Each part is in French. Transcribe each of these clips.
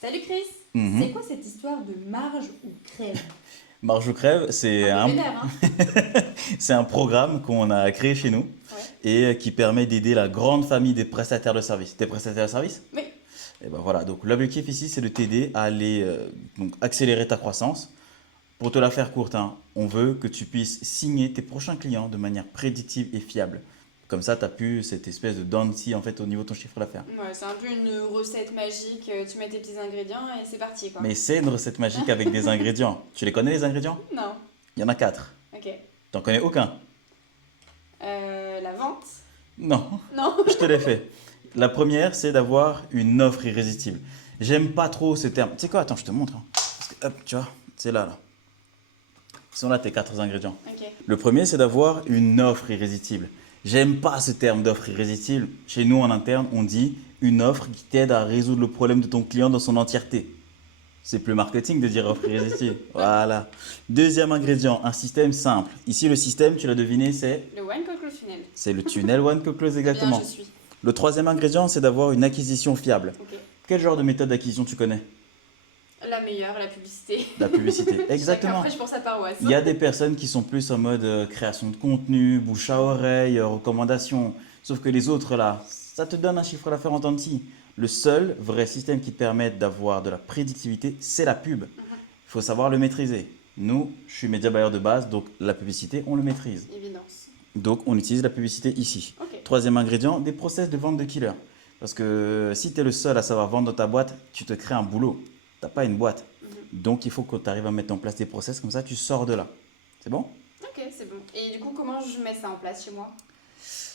Salut Chris, c'est Mhm. quoi cette histoire de marge ou crève? Marge ou crève, Un peu vénère, hein? c'est un programme qu'on a créé chez nous Ouais. et qui permet d'aider la grande famille des prestataires de services. T'es prestataire de services? Oui. Et ben voilà, donc l'objectif ici c'est de t'aider à aller donc accélérer ta croissance. Pour te la faire courte, hein, on veut que tu puisses signer tes prochains clients de manière prédictive et fiable. Comme ça, tu n'as plus cette espèce de dents de scie en fait au niveau de ton chiffre d'affaires. Ouais, c'est un peu une recette magique, tu mets tes petits ingrédients et c'est parti quoi. Mais c'est une recette magique avec des ingrédients. Tu les connais les ingrédients? Non. Il y en a quatre. Ok. T'en connais aucun? La vente? Non. Non. Je te l'ai fait. La première, c'est d'avoir une offre irrésistible. J'aime pas trop ce terme. Tu sais quoi? Attends, je te montre, hein. Parce que, hop, tu vois, c'est là, là. Ce sont là tes quatre ingrédients. Ok. Le premier, c'est d'avoir une offre irrésistible. J'aime pas ce terme d'offre irrésistible. Chez nous, en interne, on dit une offre qui t'aide à résoudre le problème de ton client dans son entièreté. C'est plus marketing de dire offre irrésistible. Voilà. Deuxième ingrédient, un système simple. Ici, le système, tu l'as deviné, Le one close funnel. c'est le tunnel One Call Close Bien, je exactement. suis. Le troisième ingrédient, c'est d'avoir une acquisition fiable. Ok. Quel genre de méthode d'acquisition tu connais? La meilleure, la publicité. La publicité. Chacun Exactement. prêche pour sa paroisse. Il y a des personnes qui sont plus en mode création de contenu, bouche à oreille, recommandation. Sauf que les autres là, ça te donne un chiffre d'affaires en temps de scie. Le seul vrai système qui te permet d'avoir de la prédictivité, c'est la pub. Il faut savoir le maîtriser. Nous, je suis média buyer de base, donc la publicité, on le maîtrise. Évidence. Donc on utilise la publicité ici. Ok. Troisième ingrédient, des process de vente de killer. Parce que si tu es le seul à savoir vendre dans ta boîte, tu te crées un boulot. Tu n'as pas une boîte. Donc il faut que tu arrives à mettre en place des process comme ça, tu sors de là. C'est bon? Ok, c'est bon. Et du coup, comment je mets ça en place chez moi?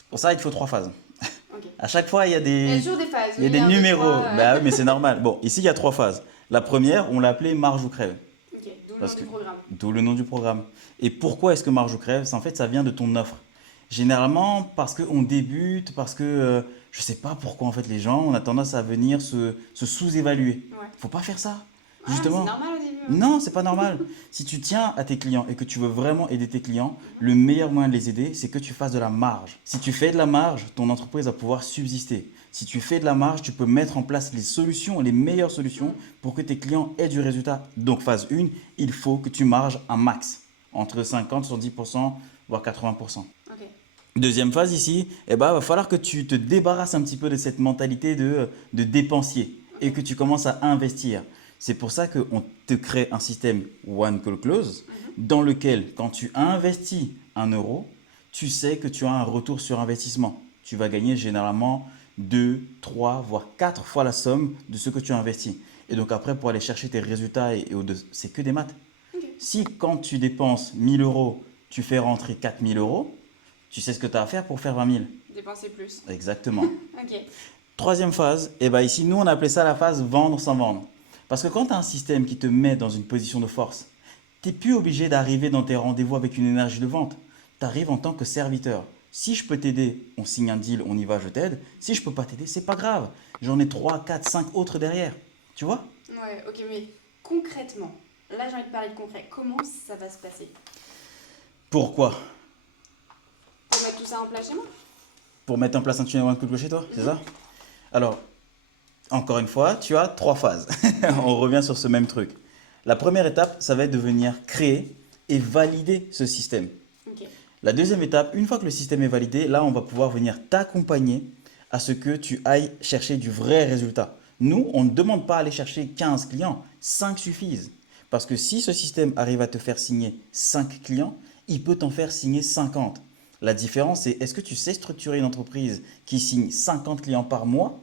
Pour ça, il te faut trois phases. Ok. À chaque fois, Il y a toujours des phases, il y a oui, des un, deux, numéros. trois. Bah oui, mais c'est normal. Bon, ici, il y a trois phases. La première, on l'a appelée marge ou crève. Ok, d'où le nom Parce du que, programme. d'où le nom du programme. Et pourquoi est-ce que marge ou crève? C'est en fait, ça vient de ton offre. Généralement, parce qu'on débute, parce que je sais pas pourquoi en fait les gens, on a tendance à venir se sous-évaluer. Ouais. Faut pas faire ça. Ah, mais c'est Justement, normal au début, hein. non, c'est pas normal. Si tu tiens à tes clients et que tu veux vraiment aider tes clients, le meilleur moyen de les aider, c'est que tu fasses de la marge. Si tu fais de la marge, ton entreprise va pouvoir subsister. Si tu fais de la marge, tu peux mettre en place les solutions, les meilleures solutions pour que tes clients aient du résultat. Donc phase 1, il faut que tu marges un max, entre 50, 70%, voire 80%. Ok. Deuxième phase ici, eh ben, va falloir que tu te débarrasses un petit peu de cette mentalité de dépensier et que tu commences à investir. C'est pour ça qu'on te crée un système One Call Close dans lequel, quand tu investis 1 euro, tu sais que tu as un retour sur investissement. Tu vas gagner généralement 2, 3, voire 4 fois la somme de ce que tu as investi. Et donc après, pour aller chercher tes résultats, c'est que des maths. Ok. Si quand tu dépenses 1000 euros, tu fais rentrer 4000 euros, tu sais ce que tu as à faire pour faire 20 000. Dépenser plus. Exactement. Ok. Troisième phase, et ben ici, nous, on a appelé ça la phase vendre sans vendre. Parce que quand tu as un système qui te met dans une position de force, tu n'es plus obligé d'arriver dans tes rendez-vous avec une énergie de vente. Tu arrives en tant que serviteur. Si je peux t'aider, on signe un deal, on y va, je t'aide. Si je peux pas t'aider, c'est pas grave. J'en ai 3, 4, 5 autres derrière. Tu vois? Ouais, ok, mais concrètement, là j'ai envie de parler de concret. Comment ça va se passer? Pourquoi? Pour mettre tout ça en place chez moi? Pour mettre en place un tunnel One Call chez toi, c'est ça? Alors, encore une fois, tu as trois phases. On revient sur ce même truc. La première étape, ça va être de venir créer et valider ce système. Ok. La deuxième étape, une fois que le système est validé, là, on va pouvoir venir t'accompagner à ce que tu ailles chercher du vrai résultat. Nous, on ne demande pas à aller chercher 15 clients, 5 suffisent. Parce que si ce système arrive à te faire signer 5 clients, il peut t'en faire signer 50. La différence, c'est est-ce que tu sais structurer une entreprise qui signe 50 clients par mois?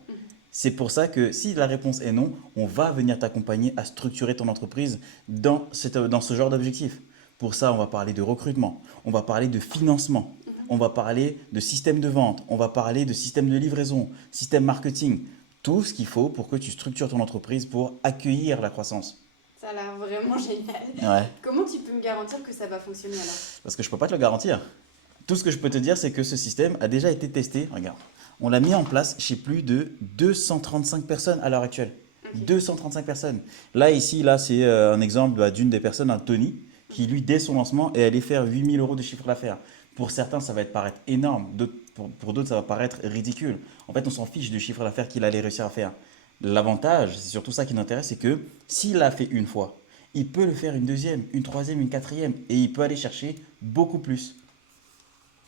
C'est pour ça que si la réponse est non, on va venir t'accompagner à structurer ton entreprise dans ce genre d'objectif. Pour ça, on va parler de recrutement, on va parler de financement, on va parler de système de vente, on va parler de système de livraison, système marketing, tout ce qu'il faut pour que tu structures ton entreprise pour accueillir la croissance. Ça a l'air vraiment génial. Ouais, Comment tu peux me garantir que ça va fonctionner alors? parce que je ne peux pas te le garantir. Tout ce que je peux te dire, c'est que ce système a déjà été testé. Regarde, on l'a mis en place chez plus de 235 personnes à l'heure actuelle. Ok. 235 personnes. Là, ici, là, c'est un exemple d'une des personnes, un Tony, qui lui, dès son lancement, est allé faire 8000 euros de chiffre d'affaires. Pour certains, ça va paraître énorme. Pour d'autres, ça va paraître ridicule. En fait, on s'en fiche du chiffre d'affaires qu'il allait réussir à faire. L'avantage, c'est surtout ça qui nous intéresse, c'est que s'il l'a fait une fois, il peut le faire une deuxième, une troisième, une quatrième, et il peut aller chercher beaucoup plus.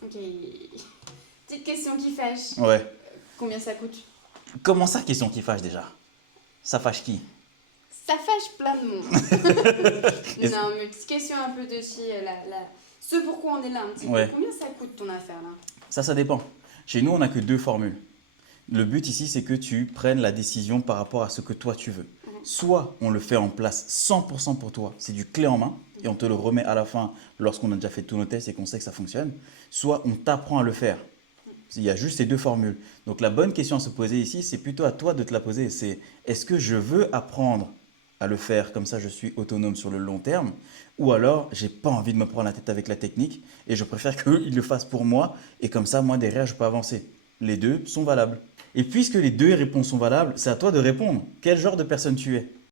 Ok. Petite question qui fâche. Ouais. Combien ça coûte? Comment ça, question qui fâche déjà? Ça fâche qui? Ça fâche plein de monde. Est-ce- Non, mais petite question un peu dessus. Ce pourquoi on est là un petit peu. Ouais. Combien ça coûte ton affaire là? Ça dépend. Chez nous, on n'a que deux formules. Le but ici, c'est que tu prennes la décision par rapport à ce que toi tu veux. Soit on le fait en place 100% pour toi, c'est du clé en main, et on te le remet à la fin lorsqu'on a déjà fait tous nos tests et qu'on sait que ça fonctionne. Soit on t'apprend à le faire. Il y a juste ces deux formules. Donc la bonne question à se poser ici, c'est plutôt à toi de te la poser. C'est est-ce que je veux apprendre à le faire comme ça je suis autonome sur le long terme, ou alors j'ai pas envie de me prendre la tête avec la technique et je préfère qu'il le fasse pour moi et comme ça moi derrière je peux avancer. Les deux sont valables. Et puisque les deux réponses sont valables, c'est à toi de répondre. Quel genre de personne tu es?